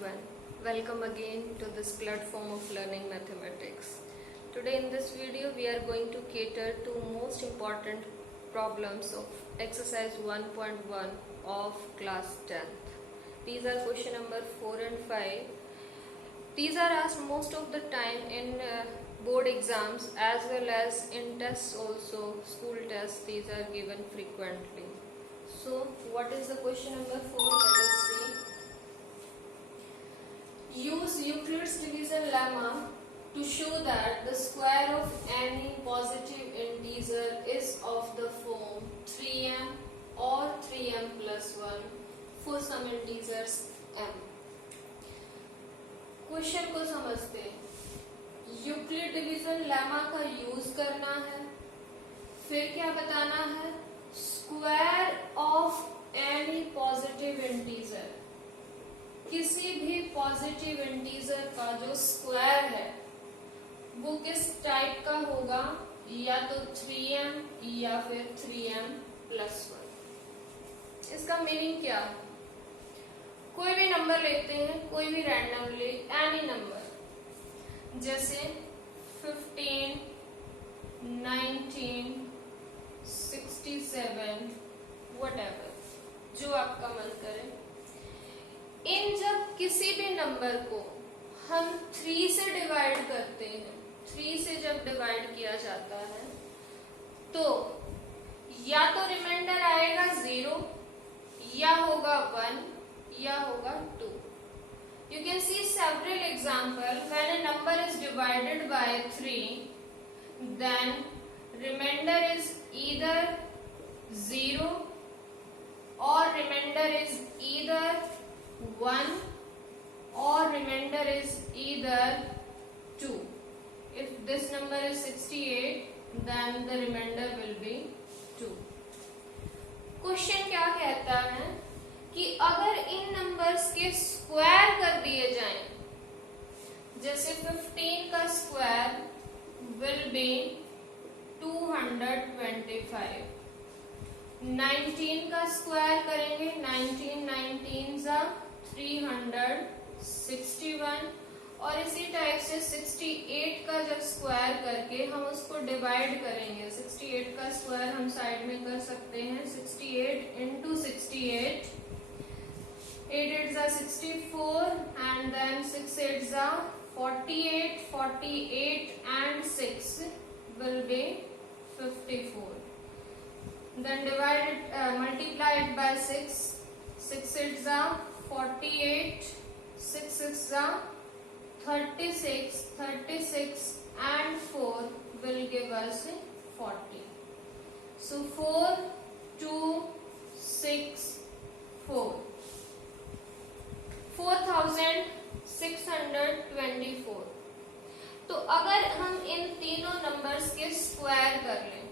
everyone. Welcome again to this platform of learning mathematics. Today in this video we are going to cater to most important problems of exercise 1.1 of class 10th. These are question number 4 and 5. These are asked most of the time in board exams as well as in tests also, school tests. These are given frequently. So what is the question number 4? Let us see. Use Euclid's division lemma to show that the square of any positive integer is of the form 3m or 3m plus 1 for some integers m. Question को समझते हैं। Euclid division lemma का use करना है, फिर क्या बताना है, square of any positive integer, किसी भी पॉजिटिव इंटीजर का जो स्क्वायर है वो किस टाइप का होगा, या तो 3m या फिर 3m प्लस 1। इसका मीनिंग क्या है? कोई भी नंबर लेते हैं, कोई भी रैंडमली एनी नंबर, जैसे 15, 19, 67, व्हाटएवर, जो आपका मन करे। इन जब किसी भी नंबर को हम 3 से डिवाइड करते हैं, 3 से जब डिवाइड किया जाता है तो या तो रिमाइंडर आएगा 0, या होगा 1, या होगा 2। You can see several examples when a number is divided by 3, then remainder is either 0 or remainder is either 1 or remainder is either 2. If this number is 68, then the remainder will be 2. Question क्या कहता है कि अगर इन numbers के square कर दिए जाएं, जैसे 15 का स्क्वायर विल बी 225, 19 का स्क्वायर करेंगे, 19 जा 361, और इसी टाइप से 68 का जब स्क्वायर करके हम उसको डिवाइड करेंगे, 68 का स्क्वायर हम साइड में कर सकते हैं, 68 into 68, 8 8s are 64 and then 6 8s are 48, 48 and 6 will be 54. Then divide it, multiply it by 6, 6 8s are 48, 6 6s are 36, 36 and 4 will give us 40. So 4, 2, 6, 4. 4624। तो अगर हम इन तीनों नंबर्स के स्क्वायर कर लें,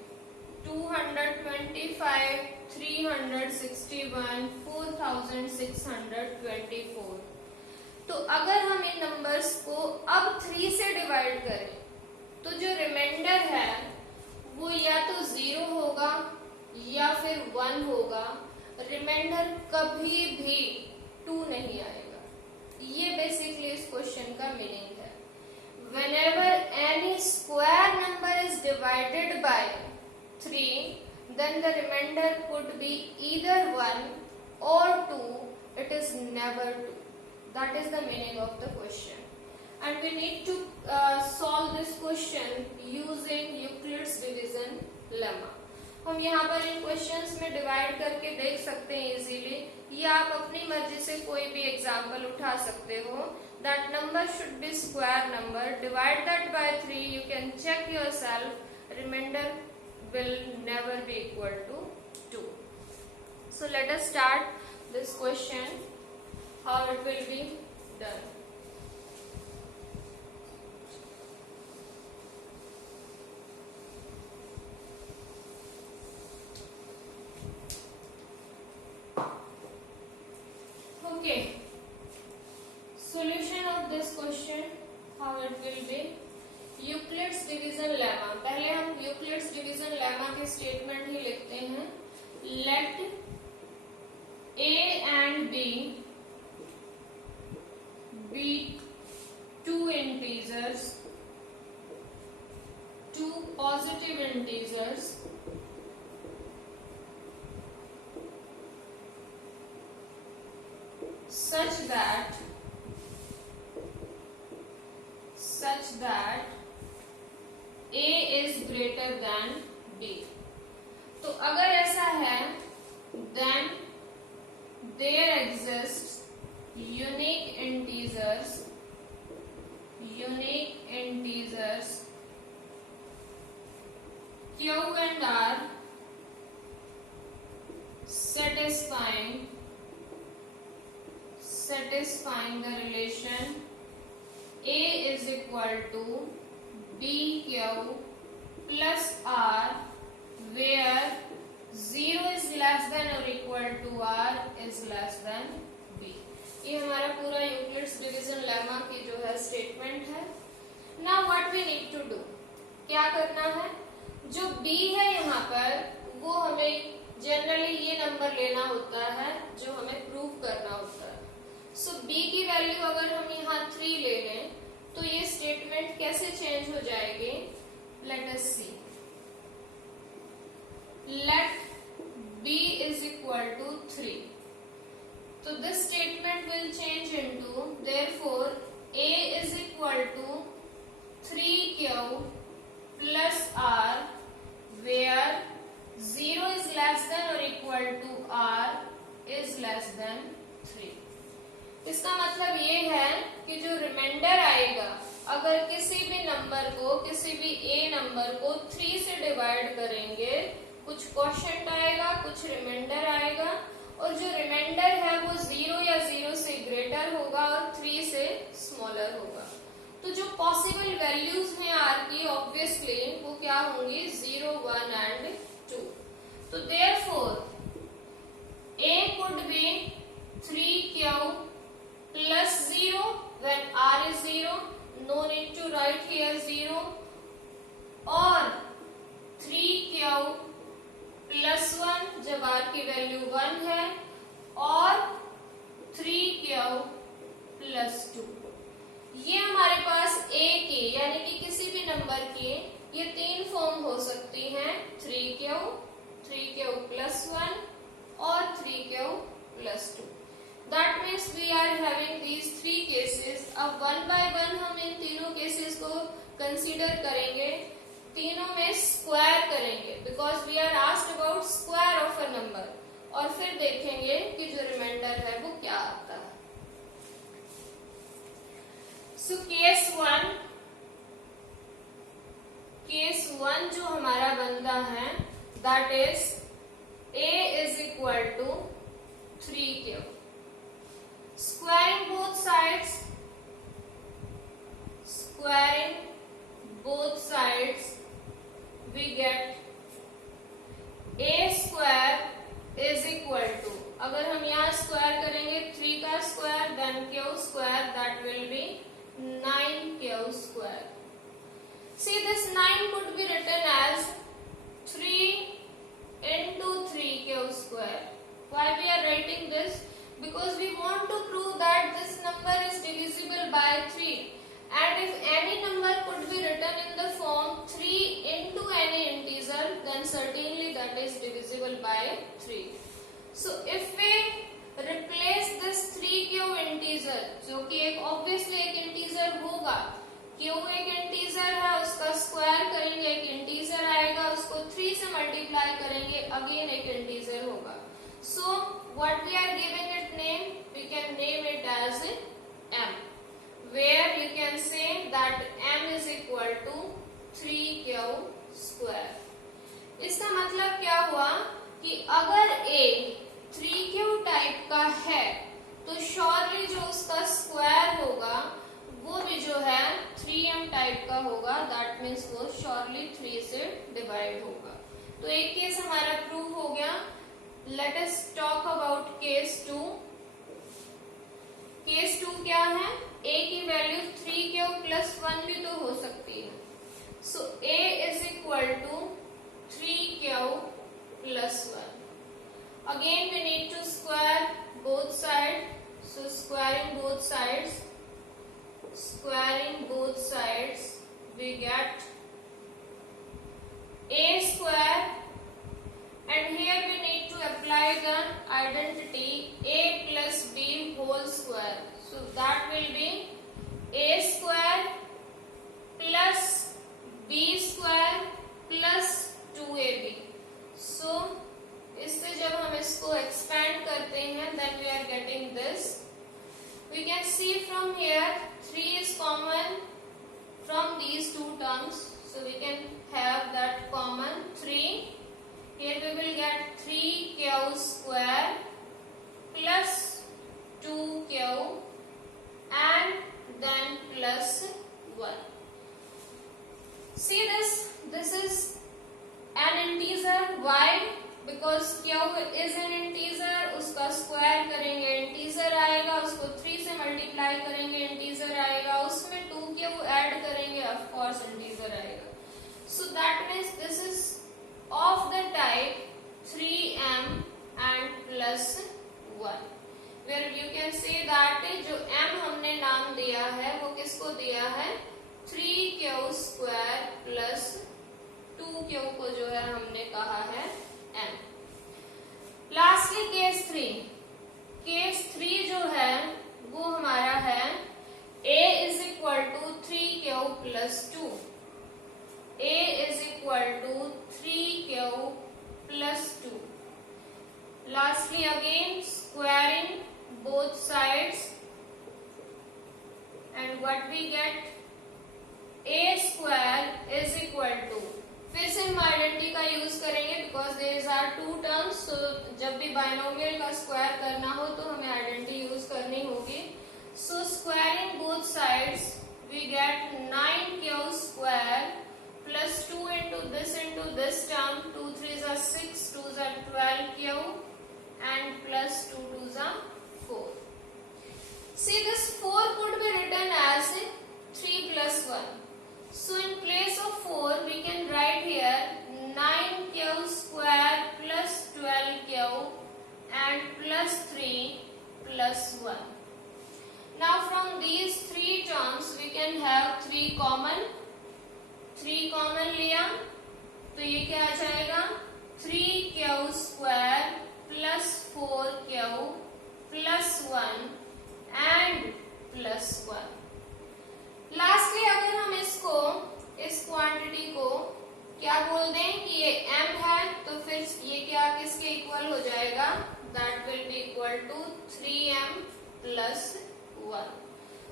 225, 361, 4624, तो अगर हम इन नंबर्स को अब 3 से डिवाइड करें तो जो रिमाइंडर है वो या तो 0 होगा या फिर 1 होगा, रिमाइंडर कभी भी 2 नहीं आएगा। ये बेसिकली इस क्वेश्चन का मीनिंग है। Whenever any square number is divided by 3, then the remainder could be either 1 or 2. It is never 2. That is the meaning of the question. And we need to solve this question using Euclid's division lemma. हम यहाँ पर इन questions में divide करके देख सकते हैं easily, या आप अपनी मर्जी से कोई भी एग्जांपल उठा सकते हो। That number should be square number, divide that by 3, you can check yourself, remainder will never be equal to 2। So let us start this question, how it will be done. Okay, solution of this question, how it will be, Euclid's division lemma। पहले हम Euclid's division lemma के statement ही लिखते हैं। Let A and B such that A is greater than B। तो अगर ऐसा है then there exists unique integers Q and R satisfying the relation A is equal to BQ plus R where 0 is less than or equal to R is less than B। ये हमारा पूरा Euclid's division lemma की जो है statement है। Now what we need to do, क्या करना है, जो B है यहाँ पर वो हमें जनरली ये नंबर लेना होता है जो हमें प्रूव करना होता है। सो B की वैल्यू अगर हम यहाँ 3 ले लें तो ये स्टेटमेंट कैसे चेंज हो जाएगी, let us see. Let B is equal to 3, so this statement will change into therefore A is equal to 3Q plus R where 0 is less than or equal to R is less than 3। इसका मतलब ये है कि जो reminder आएगा अगर किसी भी नंबर को, किसी भी A नंबर को 3 से डिवाइड करेंगे, कुछ क्वोशिएंट आएगा, कुछ रिमाइंडर आएगा और जो रिमाइंडर है वो 0 या 0 से ग्रेटर होगा और 3 से स्मॉलर होगा। तो जो पॉसिबल वैल्यूज हैं R की ऑब्वियसली वो क्या होंगी, 0, 1 एंड 2। तो therefore A could be 3Q plus 0 when R is 0, no need to write here 0, or 3Q plus 1 जब R की वैल्यू 1 है, और 3Q plus 2। ये हमारे पास A की यानी कि किसी भी नंबर की ये 3 फॉर्म हो सकती हैं, 3Q plus 1 और 3Q plus 2। That means we are having these 3 cases। अब 1 by 1 हम इन तीनों केसेस को कंसीडर करेंगे, तीनों में स्क्वायर करेंगे because we are asked about square of a number, और फिर देखेंगे कि जो रिमाइंडर है वो क्या आता है। सो केस 1 जो हमारा बनता है that is A is equal to 3Q। Squaring both sides, we get A square is equal to, अगर हम यहाँ स्क्वायर करेंगे 3 का square then Q square, that will be 9Q square। See, this 9 could be written as 3 into 3Q square। Why we are writing this? Because we want to prove that this number is divisible by 3, and if any number could be written in the form 3 into any integer then certainly that is divisible by 3। So if we replace this 3Q integer जो कि एक obviously एक integer होगा, Q एक integer है, उसका square करेंगे एक इंटीजर आएगा, उसको 3 से मल्टीप्लाई करेंगे अगेन एक इंटीजर होगा। So what we are giving it name, we can name it as m, where you can say that m is equal to 3Q square. इसका मतलब क्या हुआ कि अगर A 3Q टाइप का है तो श्योरली जो उसका स्क्वायर होगा वो भी जो है 3m टाइप का होगा, दैट मीन्स वो श्योरली 3 से डिवाइड होगा। तो एक केस हमारा प्रूव हो गया। Let us talk about case 2। Case 2 क्या है, A की वैल्यू 3Q plus 1 भी तो हो सकती है। सो A is equal to 3Q plus 1। Again we need to square both sides, so squaring both sides we get A square, and here we need to apply the identity A plus B whole So that will be a square plus b square plus 2ab. So इससे जब हम इसको expand करते हैं then we are getting this. We can see from here 3 is common from these two terms. So we can have that common 3. Here we will get 3q square plus 2q and then plus 1. See this? This is an integer. Why? Because q is an integer. उसका square करेंगे integer आएगा, उसको 3 से multiply करेंगे integer आएगा, उसमें 2q add करेंगे of course integer आएगा. So that means this is of the type 3m and plus 1. Where you can say that जो m हमने नाम दिया है वो किसको दिया है? 3q square plus 2q को जो है हमने कहा है m. Lastly case 3. केस 3 जो है वो हमारा है a is equal to 3q plus 2. a is equal to 3q plus 2. Lastly again squaring both sides and what we get a square is equal to, फिर से हम आइडेंटिटी का use करेंगे because there are two terms. So जब भी binomial का square करना हो तो हमें आइडेंटिटी यूज करनी होगी. So squaring both sides we get 9q square plus 2 into this term. 2 3s are 6, 2s are 12q and plus 2 2s are 4. See, this 4 could be written as 3 plus 1. So in place of 4 we can write here 9q square plus 12q and plus 3 plus 1. Now from these 3 terms we can have 3 common. 3 common लिया तो ये क्या आ जाएगा? 3q square plus 4q plus 1 and plus 1. Lastly अगर हम इसको इस quantity को क्या बोल दें कि ये m है तो फिर ये क्या किसके इक्वल हो जाएगा? That will be equal to 3m plus 1.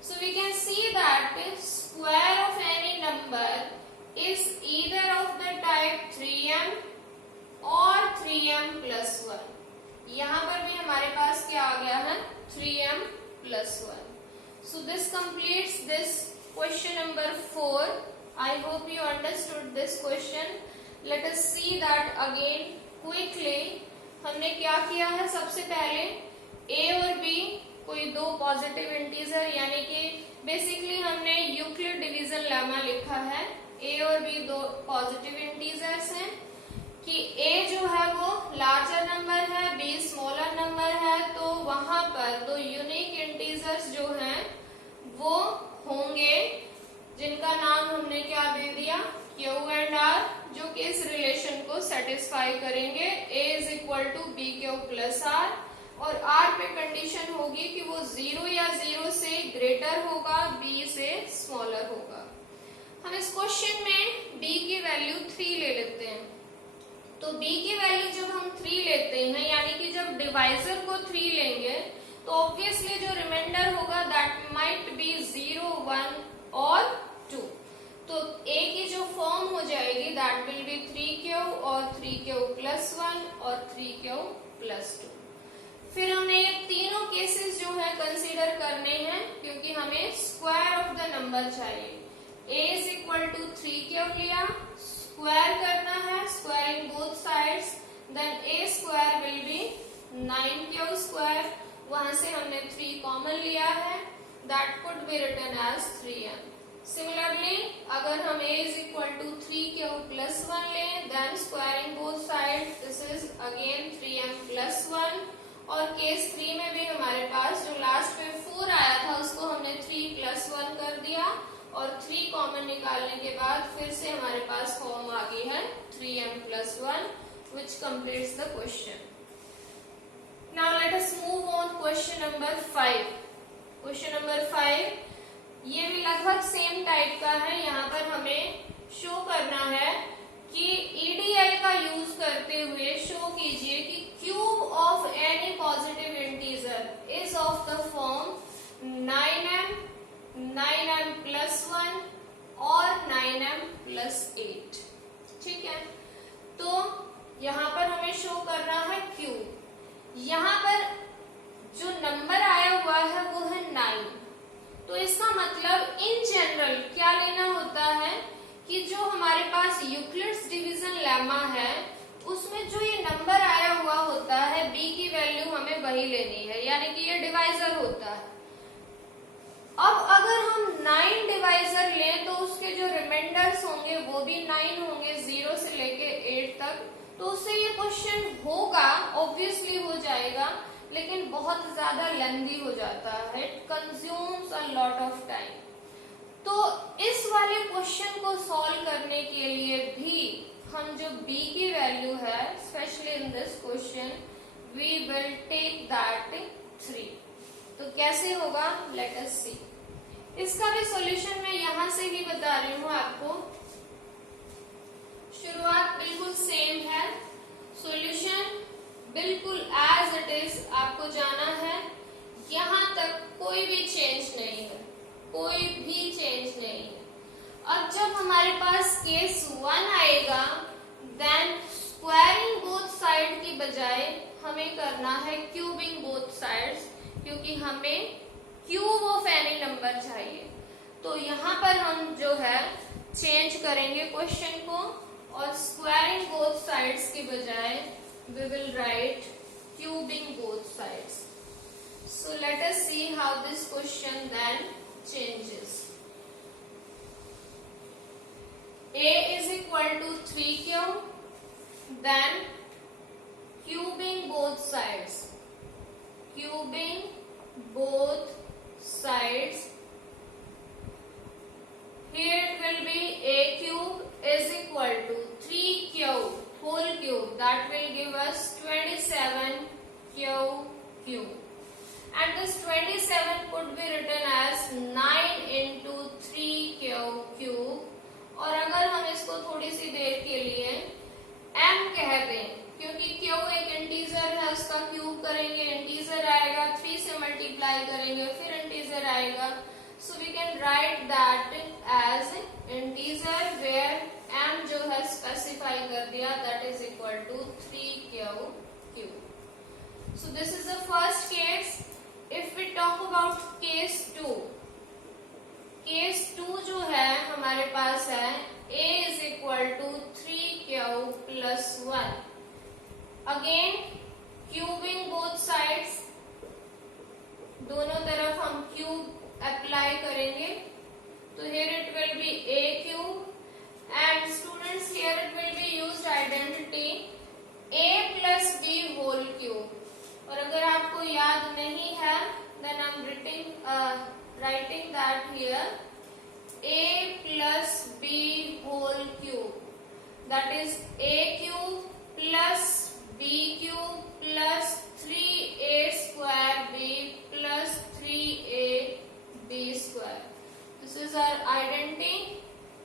So we can see that square of any number is either of the type 3m or 3m plus 1. यहाँ पर भी हमारे पास क्या आ गया है? 3m plus 1. So this completes this question number 4. I hope you understood this question. Let us see that again quickly. हमने क्या किया है? सबसे पहले a और b कोई दो पॉजिटिव इंटीजर यानी कि बेसिकली हमने यूक्लिड डिवीजन लेमा लिखा है. a और b दो पॉजिटिव इंटीजर्स हैं कि a जो है वो लार्जर नंबर है, b स्मॉलर नंबर है, तो वहां पर दो यूनिक इंटीजर्स जो हैं वो होंगे जिनका नाम हमने क्या दे दिया? Q एंड R, जो कि इस रिलेशन को सेटिस्फाई करेंगे. A is equal to b q plus r और R पे कंडीशन होगी कि वो 0 या 0 से ग्रेटर होगा, B से स्मॉलर होगा. हम इस क्वेश्चन में B की वैल्यू 3 ले लेते हैं. तो B की वैल्यू जब हम 3 लेते हैं यानी कि जब डिवाइजर को 3 लेंगे तो ऑब्वियसली जो रिमाइंडर होगा दैट माइट बी 0 1 और 2. तो A की जो फॉर्म हो जाएगी दैट विल बी 3q और 3q plus 1 और 3q plus 2. फिर हमें ये तीनों केसेस जो है कंसीडर करने हैं क्योंकि हमें स्क्वायर ऑफ द नंबर चाहिए. A is equal to 3q लिया, स्क्वायर करना है, squaring both sides, then A square will be 9q square. वहां से हमने 3 कॉमन लिया है, that could be written as 3m. Similarly अगर हम a is equal to 3q plus 1 लें, then squaring both side, this is again 3m plus 1. और case 3 में भी हमारे पास जो लास्ट में 4 आया था उसको हमने 3 plus 1 कर दिया और 3 कॉमन निकालने के बाद फिर से हमारे पास फॉर्म आ गई है 3m plus 1 which completes the question. Now let us move on question number 5. Question number 5, ये भी लगभग सेम टाइप का है। यहाँ पर हमें शो करना है कि ईडीएल का यूज करते हुए शो कीजिए कि cube of any positive integer is of the form 9m, 9m plus 1 और 9m प्लस 8। ठीक है, तो यहाँ पर हमें शो करना है क्यूब। यहाँ पर जो नंबर आया हुआ है वो है 9। तो इसका मतलब इन जनरल क्या लेना होता है कि जो हमारे पास यूक्लिड्स डिवीजन लेमा है उसमें जो ये नंबर आया हुआ होता है b की वैल्यू हमें वही लेनी है, यानी कि ये डिवाइजर होता है। अब अगर हम 9 डिवाइजर लें तो उसके जो रिमाइंडर्स होंगे वो भी 9 होंगे, 0 से लेके 8 तक। तो उससे ये क्वेश्चन होगा, ऑब्वियसली हो जाएगा, लेकिन बहुत ज्यादा लेंथी हो जाता है, it consumes a lot of time. तो इस वाले क्वेश्चन को सॉल्व करने के लिए भी हम जो b की वैल्यू है, specially in this question, we will take that 3। तो कैसे होगा, लेट अस सी। इसका भी सॉल्यूशन मैं यहां से ही बता रही हूं आपको। शुरुआत बिल्कुल सेम है, सॉल्यूशन बिल्कुल एज इट इज आपको जाना है। यहां तक कोई भी चेंज नहीं है, कोई भी चेंज नहीं है। अब जब हमारे पास केस 1 आएगा, देन स्क्वायरिंग बोथ साइड की बजाय हमें करना है क्यूबिंग बोथ साइड्स, क्योंकि हमें क्यूब ऑफ एनी नंबर चाहिए। तो यहाँ पर हम जो है चेंज करेंगे क्वेश्चन को, और स्क्वायरिंग बोथ साइड्स की बजाय we will write cubing both sides. So let us see how this question then changes. A is equal to 3q, then cubing both sides. Cubing both sides. Here it will be a cube is equal to 3q whole cube, that will give us 27q cube, and this 27 could be written as 9 into 3q cube। और अगर हम इसको थोड़ी सी देर के लिए m कह दें, क्योंकि q एक इंटीजर है, उसका क्यूब करेंगे, इंटीजर आएगा, 3 से मल्टीप्लाई करेंगे, फिर इंटीजर आएगा। So we can write that as integer where m जो है स्पेसिफाई कर दिया, that is equal to 3q cube. So this is the first case. If we talk about case 2, case 2 जो है हमारे पास है a is equal to 3q plus 1. Again cubing both sides, दोनों तरफ हम क्यूब अप्लाई करेंगे। तो here it will be a cube, and students here it will be used identity a plus b whole cube। और अगर आपको याद नहीं है, then I'm writing that here a plus b whole cube, that is a cube plus b cube plus 3a square b plus 3a b square। This is our identity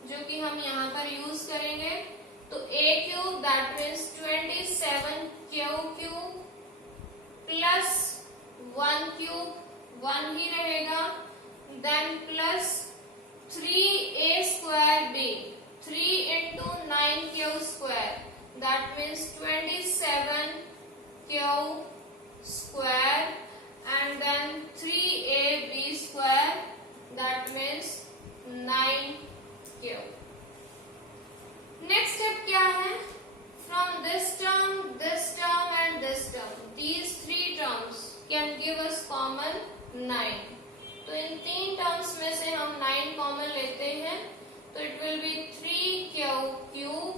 जो कि हम यहाँ पर यूज करेंगे। तो a cube that means 27q cube plus 1 cube, 1 ही रहेगा, then plus 3a square b, 3 into 9q square, that means 27q square, and then 3ab square, that means 9q। Next step क्या है, from this term and this term, these three terms can give us common 9। तो इन 3 terms में से हम 9 common लेते हैं, तो it will B 3q cube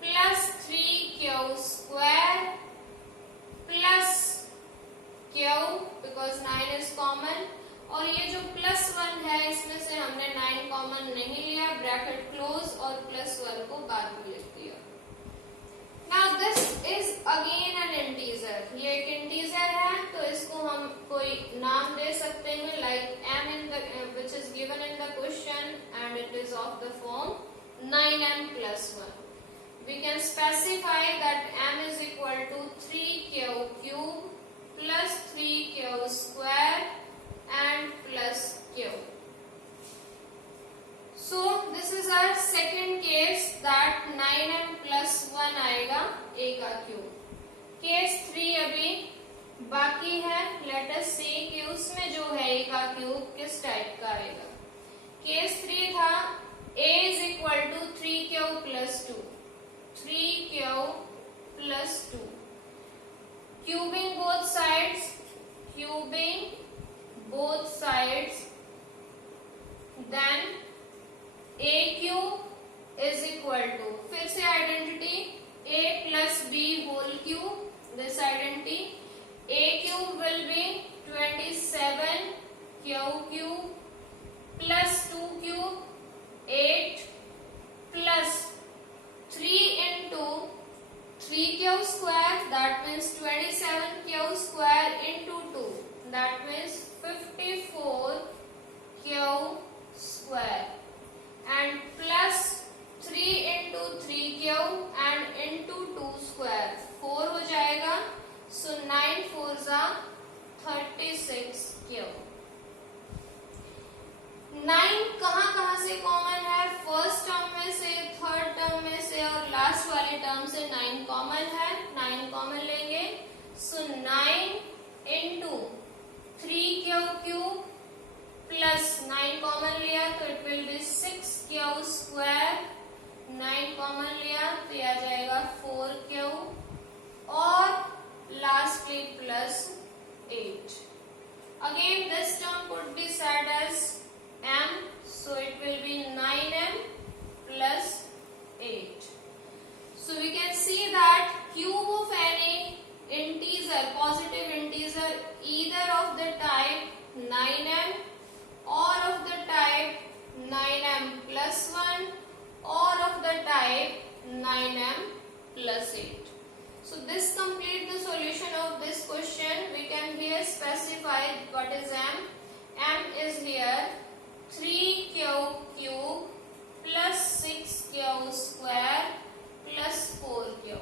plus 3q square plus q, because 9 is common. और ये जो प्लस 1 है इसमें से हमने 9 कॉमन नहीं लिया, ब्रैकेट क्लोज और प्लस 1 को बाद में लिख दिया। Now this is again an integer, ये एक इंटीजर है, तो इसको हम कोई नाम दे सकते का क्यूब किस टाइप का आएगा। केस 3 था a is equal to 3q plus 2, 3q plus 2, cubing both sides, क्यूबिंग both sides, then a cube is equal to, फिर से identity a plus b whole cube, this identity a cube will be 27 q cube plus 2 cube 8 plus 3 into 3q square, that means 27q square into 2, that means 54 q square, and plus 3 into 3q and into 2 square 4 हो जाएगा, so 9 4s are 36q। 9 कहाँ से common है, first term में से, third term में से और लास्ट वाले टर्म से 9 कॉमन है, 9 कॉमन लेंगे, so 9 into 3q cube plus 9 common लिया तो it will be 6q square, 9 common लिया तो यह आ जाएगा 4q और lastly plus 8। Again this term could be said as m, so it will be 9m plus 8. So we can see that cube of any integer, positive integer, either of the type 9m or of the type 9m plus 1 or of the type 9m plus 8. So this complete the solution of this question. We can here specify what is m. M is here 3q cube plus 6q square plus 4q.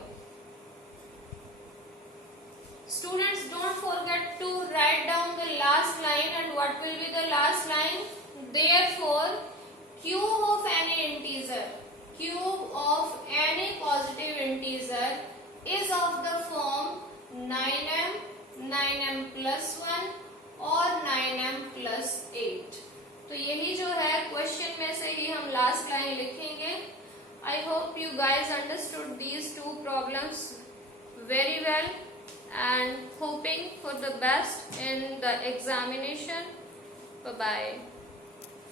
Students, don't forget to write down the last line, and what will be the last line? Therefore, cube of any integer, cube of any positive integer is of the form 9m, 9m plus 1 और 9m plus 8. तो यही जो है question में से ही हम last line लिखेंगे। I hope you guys understood these two problems very well and hoping for the best in the examination. Bye bye.